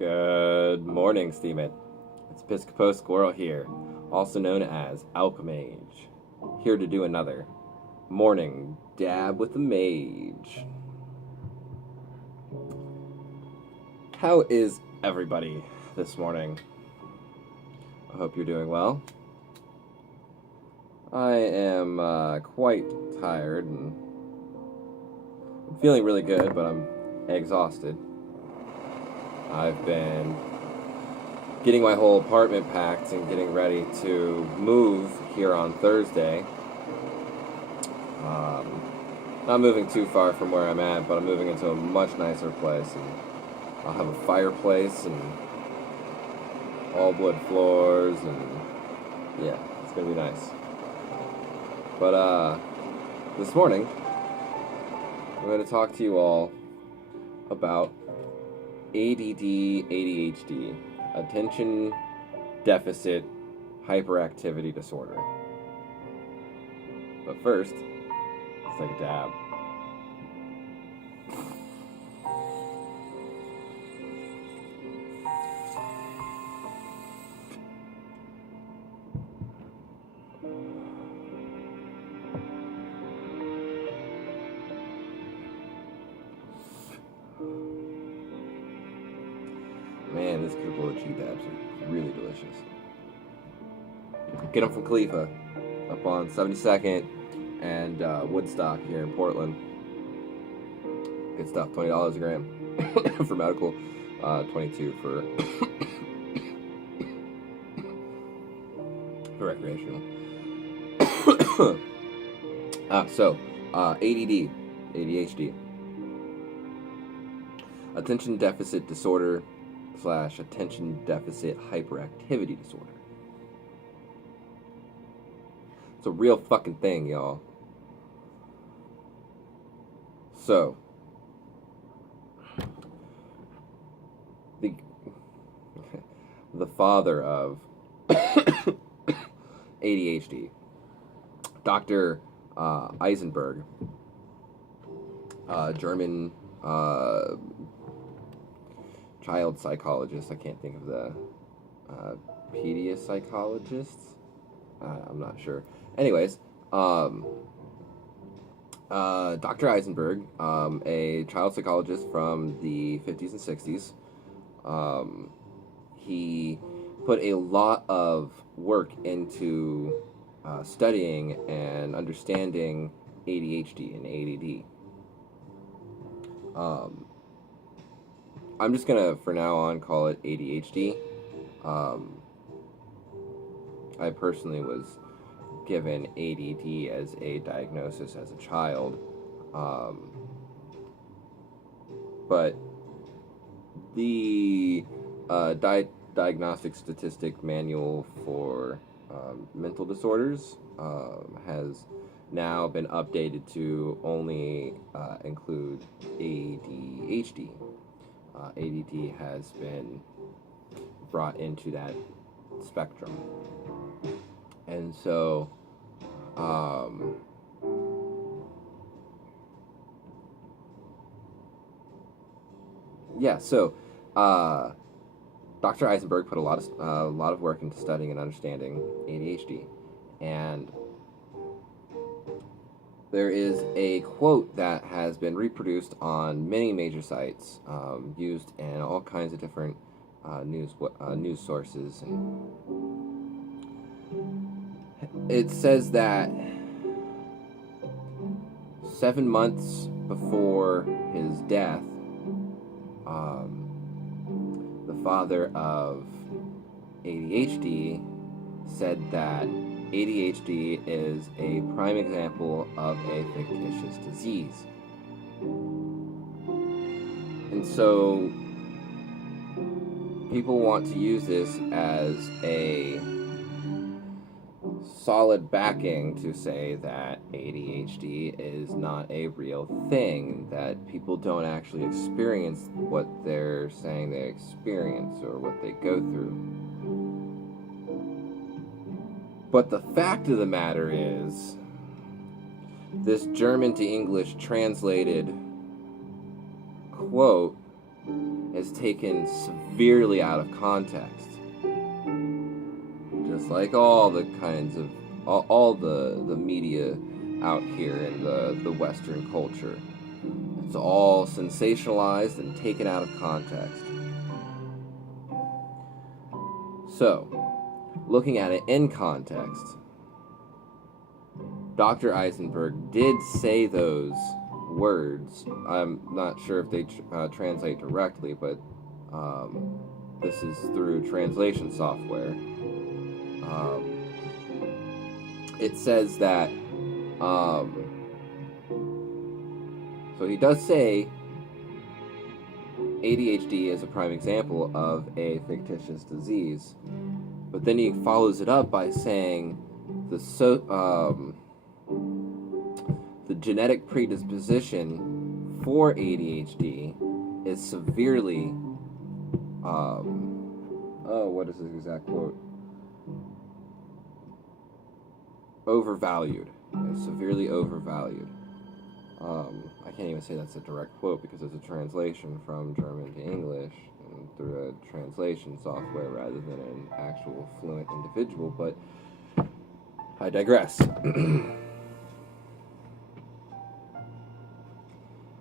Good morning, Steemit. It's Episcopo Squirrel here, also known as Mage, here to do another morning dab with the Mage. How is everybody this morning? I hope you're doing well. I am quite tired and I'm feeling really good, but I'm exhausted. I've been getting my whole apartment packed and getting ready to move here on Thursday. Not moving too far from where I'm at, but I'm moving into a much nicer place, and I'll have a fireplace and all wood floors, and yeah, it's gonna be nice. But this morning I'm going to talk to you all about ADD, ADHD, attention deficit hyperactivity disorder. But first, let's take a dab. Man, these Triple G dabs are really delicious. Get them from Khalifa, up on 72nd and Woodstock here in Portland. Good stuff, $20 a gram for medical, $22 for recreational. ADD, ADHD, attention deficit disorder / attention deficit hyperactivity disorder. It's a real fucking thing, y'all. So, the father of ADHD, Dr. Eisenberg, German child psychologist. I can't think of the pediatric psychologists. I'm not sure. Anyways, Dr. Eisenberg, a child psychologist from the 50s and 60s, he put a lot of work into studying and understanding ADHD and ADD. I'm just gonna, for now on, call it ADHD. I personally was given ADD as a diagnosis as a child, but the Diagnostic Statistic Manual for Mental Disorders has now been updated to only include ADHD. ADD has been brought into that spectrum. And so, Dr. Eisenberg put a lot of work into studying and understanding ADHD, and there is a quote that has been reproduced on many major sites, used in all kinds of different news sources, and it says that 7 months before his death, the father of ADHD said that ADHD is a prime example of a fictitious disease. And so people want to use this as a solid backing to say that ADHD is not a real thing, that people don't actually experience what they're saying they experience or what they go through. But the fact of the matter is, this German to English translated quote is taken severely out of context. Just like all the kinds of, all the media out here in the Western culture. It's all sensationalized and taken out of context. So, looking at it in context, Dr. Eisenberg did say those words. I'm not sure if they translate directly, but this is through translation software. It says that, so he does say ADHD is a prime example of a fictitious disease, but then he follows it up by saying the genetic predisposition for ADHD is severely, what is his exact quote? Overvalued. It's severely overvalued. I can't even say that's a direct quote because it's a translation from German to English and through a translation software rather than an actual fluent individual, but I digress.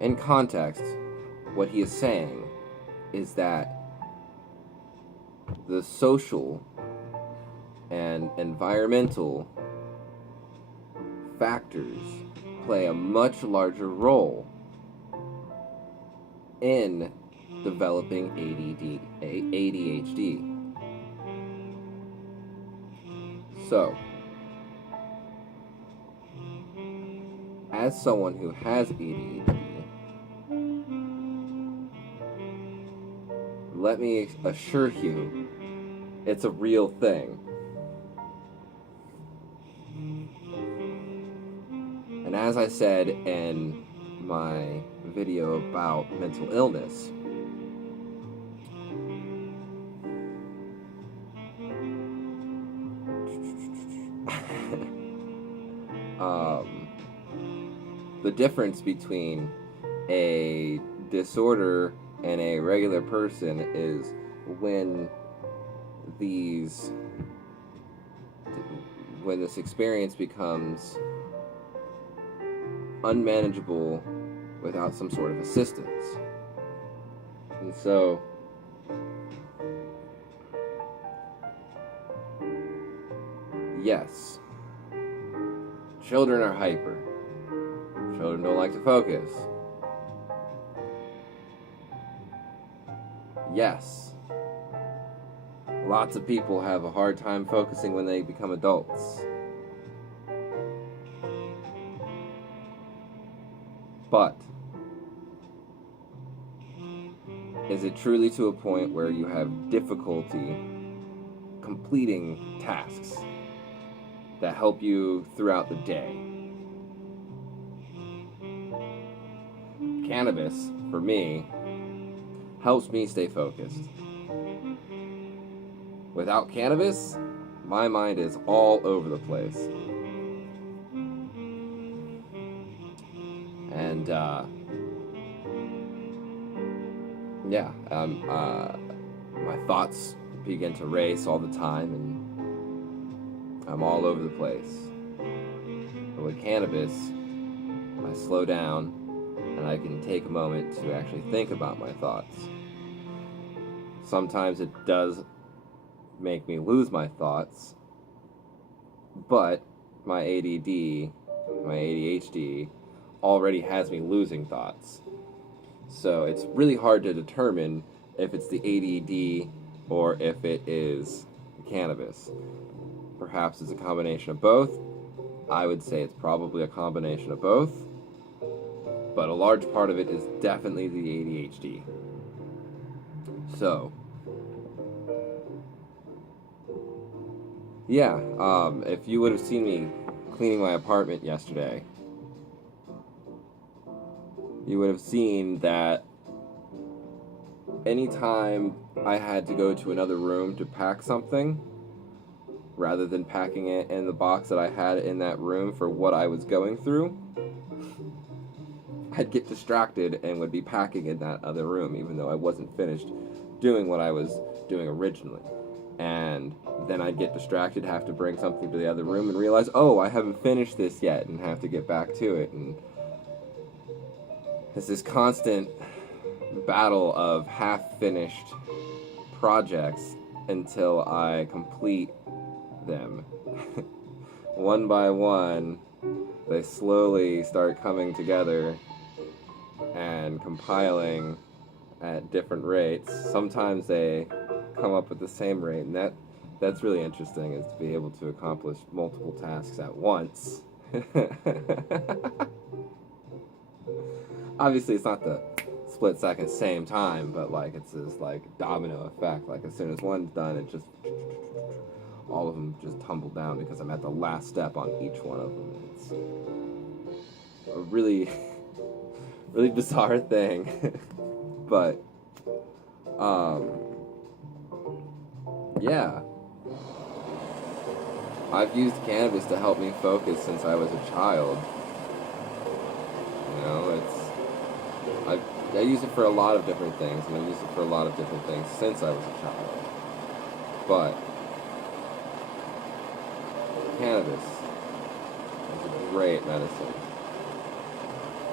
In context, what he is saying is that the social and environmental factors play a much larger role in developing ADHD. So, as someone who has ADHD, let me assure you, it's a real thing. And as I said in my video about mental illness, the difference between a disorder and a regular person is when this experience becomes unmanageable without some sort of assistance. And so yes, children are hyper. Children don't like to focus. Yes, lots of people have a hard time focusing when they become adults. But is it truly to a point where you have difficulty completing tasks that help you throughout the day? Cannabis, for me, helps me stay focused. Without cannabis, my mind is all over the place. And, my thoughts begin to race all the time, and I'm all over the place. But with cannabis, I slow down, and I can take a moment to actually think about my thoughts. Sometimes it does make me lose my thoughts, but my ADD, my ADHD, already has me losing thoughts. So it's really hard to determine if it's the ADD or if it is cannabis. Perhaps it's a combination of both. I would say it's probably a combination of both, but a large part of it is definitely the ADHD. So, yeah, if you would have seen me cleaning my apartment yesterday, you would have seen that anytime I had to go to another room to pack something, rather than packing it in the box that I had in that room for what I was going through, I'd get distracted and would be packing in that other room, even though I wasn't finished doing what I was doing originally. And then I'd get distracted, have to bring something to the other room, and realize, oh, I haven't finished this yet, and have to get back to it. And it's this constant battle of half-finished projects until I complete them. One by one, they slowly start coming together and compiling at different rates. Sometimes they come up with the same rate, and that's really interesting, is to be able to accomplish multiple tasks at once. Obviously, it's not the split second same time, but like it's this like domino effect. Like as soon as one's done, it just all of them just tumble down because I'm at the last step on each one of them. It's a really, really bizarre thing, but yeah. I've used cannabis to help me focus since I was a child. You know, I use it for a lot of different things, and I use it for a lot of different things since I was a child. But cannabis is a great medicine,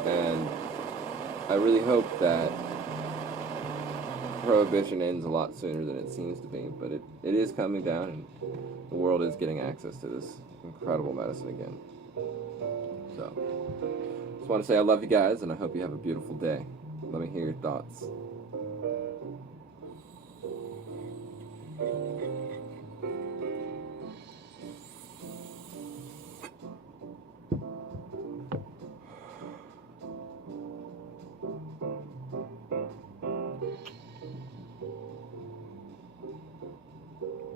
and I really hope that prohibition ends a lot sooner than it seems to be, but it is coming down, and the world is getting access to this incredible medicine again. So, just want to say I love you guys, and I hope you have a beautiful day. Let me hear your thoughts.